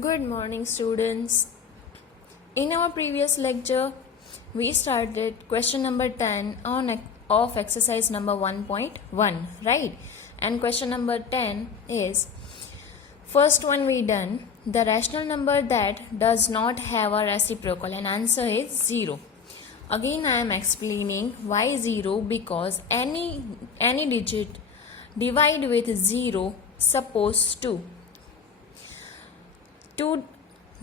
Good morning, students. In our previous lecture, we started question number 10 of exercise number 1.1, right? And question number 10 is first one we done the rational number that does not have a reciprocal, and answer is 0. Again, I am explaining why 0, because any digit divide with 0, suppose 2.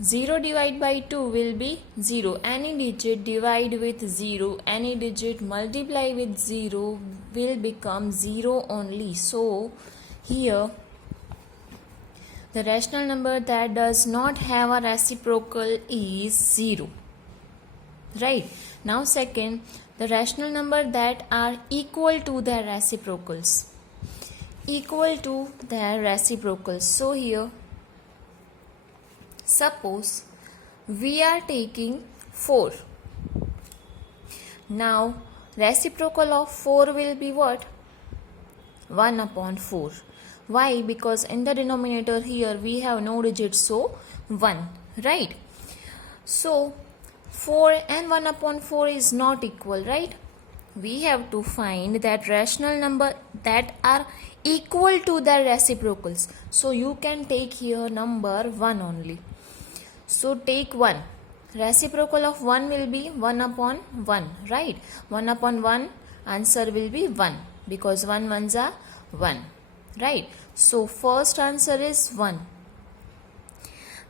0 divided by 2 will be 0. Any digit divide with 0, any digit multiply with 0 will become 0 only. So here the rational number that does not have a reciprocal is 0. Right. Now second, the rational number that are equal to their reciprocals. Equal to their reciprocals. So here suppose we are taking 4. Now reciprocal of 4 will be what? 1 upon 4. Why? Because in the denominator here we have no digits, so 1, right? So 4 and 1 upon 4 is not equal, right? We have to find that rational number that are equal to their reciprocals. So you can take here number 1 only. So take 1. Reciprocal of 1 will be 1 upon 1, right? 1 upon 1, answer will be 1, because 1 ones are 1, right? So first answer is 1.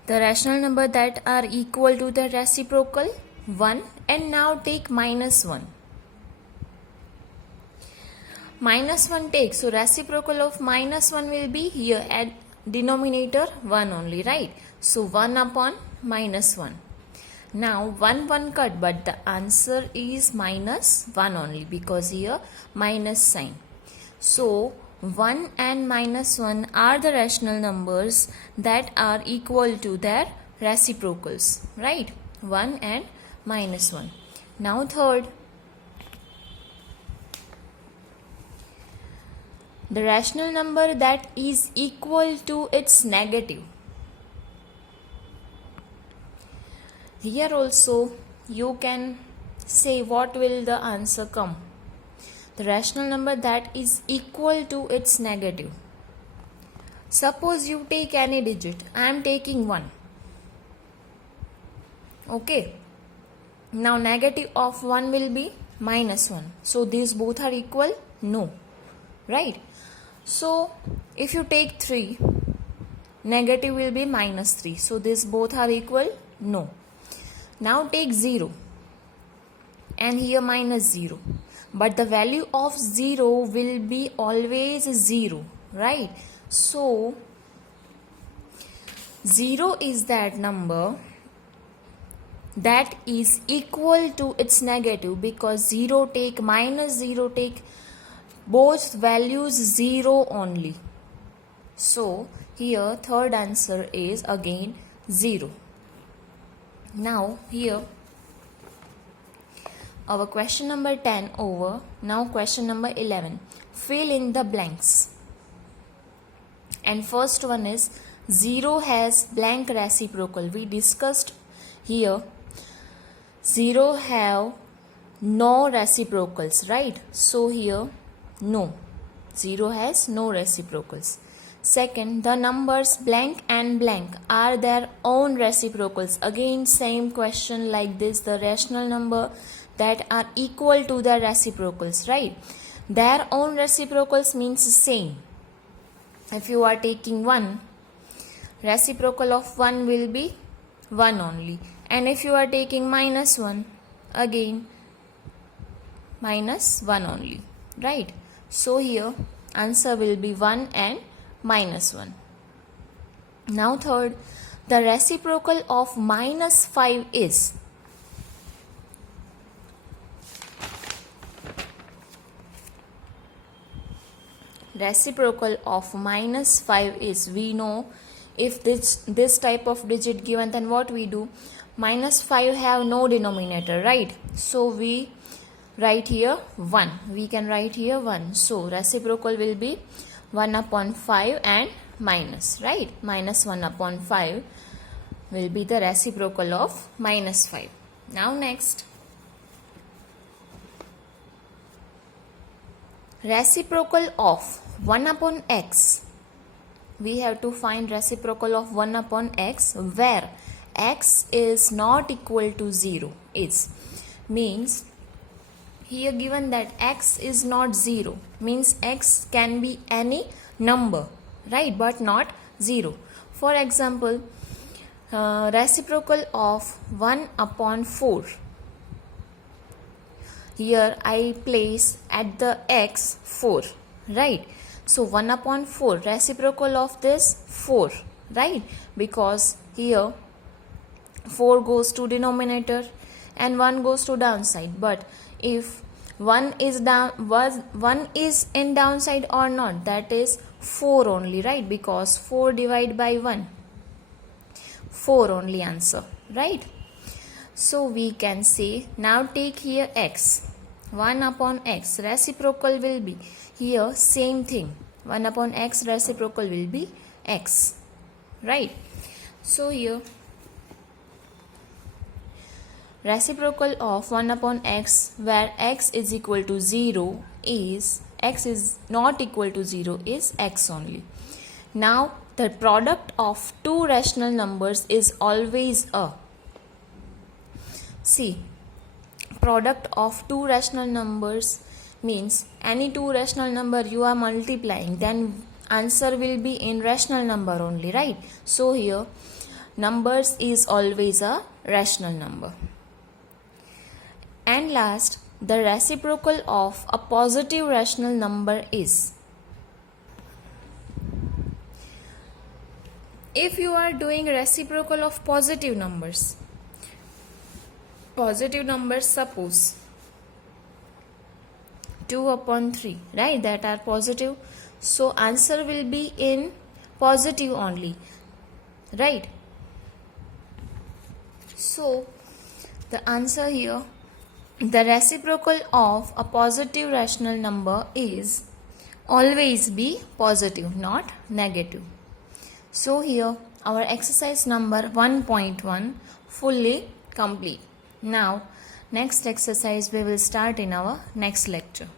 The rational number that are equal to the reciprocal, 1. And now take minus 1. Minus 1 take. So reciprocal of minus 1 will be here at denominator 1 only, right? So 1 upon minus 1. Now 1 cut, but the answer is minus 1 only, because here minus sign. So 1 and minus 1 are the rational numbers that are equal to their reciprocals, right? 1 and minus 1. Now third, the rational number that is equal to its negative. Here also you can say what will the answer come. The rational number that is equal to its negative. Suppose you take any digit. I am taking 1. Okay. Now negative of 1 will be minus 1. So these both are equal? No. Right? So if you take 3, negative will be minus 3. So these both are equal? No. Now take 0 and here minus 0. But the value of 0 will be always 0, right? So 0 is that number that is equal to its negative, because 0 take minus 0 take both values 0 only. So here third answer is again 0. Now here our question number 10 over. Now question number 11. Fill in the blanks. And first one is 0 has blank reciprocal. We discussed here 0 have no reciprocals, right? So here no. 0 has no reciprocals. Second, the numbers blank and blank are their own reciprocals. Again same question like this, the rational number that are equal to their reciprocals, right? Their own reciprocals means same. If you are taking 1, reciprocal of 1 will be 1 only. And if you are taking minus 1, again minus 1 only, right? So here answer will be 1 and minus 1. Now third, the reciprocal of minus 5 is. Reciprocal of minus 5 is, we know if this type of digit given, then what we do? Minus 5 have no denominator, right? So we write here 1. We can write here 1. So reciprocal will be 1 upon 5 and minus, right? Minus 1 upon 5 will be the reciprocal of minus 5. Now next, reciprocal of 1 upon x. We have to find reciprocal of 1 upon x where x is not equal to 0. Means here given that x is not 0, means x can be any number, right, but not 0. For example, reciprocal of 1 upon 4. Here I place at the x 4, right? So 1 upon 4, reciprocal of this 4, right? Because here 4 goes to denominator and 1 goes to downside. But if 1 is in downside or not, that is 4 only, right? Because 4 divided by 1, 4 only answer, right? So we can say, now take here x, 1 upon x, reciprocal will be here same thing, 1 upon x, reciprocal will be x, right? So here reciprocal of 1 upon x where x is equal to 0 is, x is not equal to 0 is x only. Now the product of two rational numbers is always a, see, product of two rational numbers means any two rational number you are multiplying, then answer will be in rational number only, right? So here numbers is always a rational number. And last, the reciprocal of a positive rational number is, if you are doing reciprocal of positive numbers suppose 2 upon 3, right, that are positive, so answer will be in positive only, right? So the answer here, the reciprocal of a positive rational number is always be positive, not negative. So here our exercise number 1.1 fully complete. Now next exercise we will start in our next lecture.